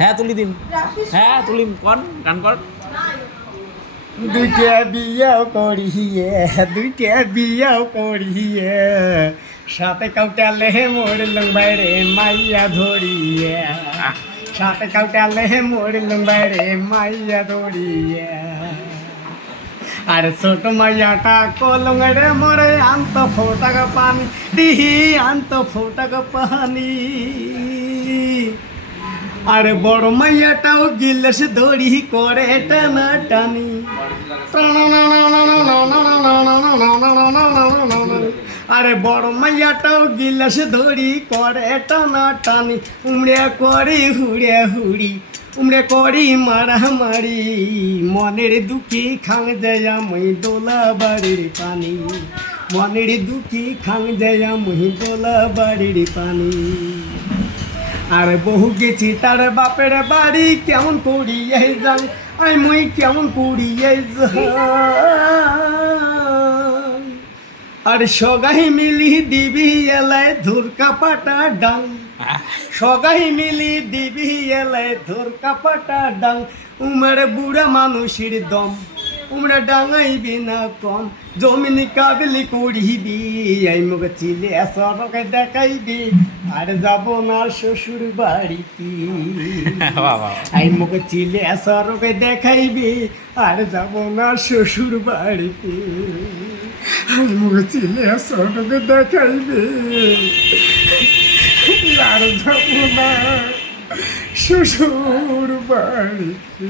হ্যাঁ তুলি দিন, হ্যাঁ তুলি কর, গান কর। দুইটা বিয়াও করিয়ে, দুইটা বিয়াও করিয়ে, সাথে কাউটালে মরলুম বাইরে মাইয়া ধরিয়ে, সাথে কাউটালে মরলুম বাইরে মাইয়া ধরিয়ে। আর ছোট মাইয়াটা কলম রে মরে আন্ত ফোটাক পানি, দিহি আন্ত ফোটাক পানি। আর বড় মাইয়াটাও গিলাস ধরি করে টানা টানি। আরে বড় মাইয়াটাও গিলাস ধরি করে টানা টানি। উমড়ে করি হুড়ে হুড়ি, উমড়ে করি মারামারি। মনের দুঃখী খাং যায় আমি দোলা বাড়ির পানি, মনের দুঃখী খাং যায় আমি দোলা বাড়ির পানি। আর বহু গেছি তার বাপের বাড়ি, কেমন করি এই যাই আই মুই কেমন করি এই যাই। আর সগাই মিলি দিবি এলায় ধুর কাপাটা ডাং, সগাই মিলি দিবি এলায় ধুর কাপাটা ডাং। উমের বুড়া মানুষের দম, উমরা ডাঙাইবি না কম। জমিন কাবিলি করিবি, এই মুখ চিলে সরকে দেখাইবি। আর যাব না শ্বশুর বাড়িতে, এই মুখ চিলে সরকে দেখাইবি। আর যাব না শ্বশুর বাড়িতে, এই মুখ চিলে সরকে দেখাইবি। আর যাব না শ্বশুর বাড়িতে।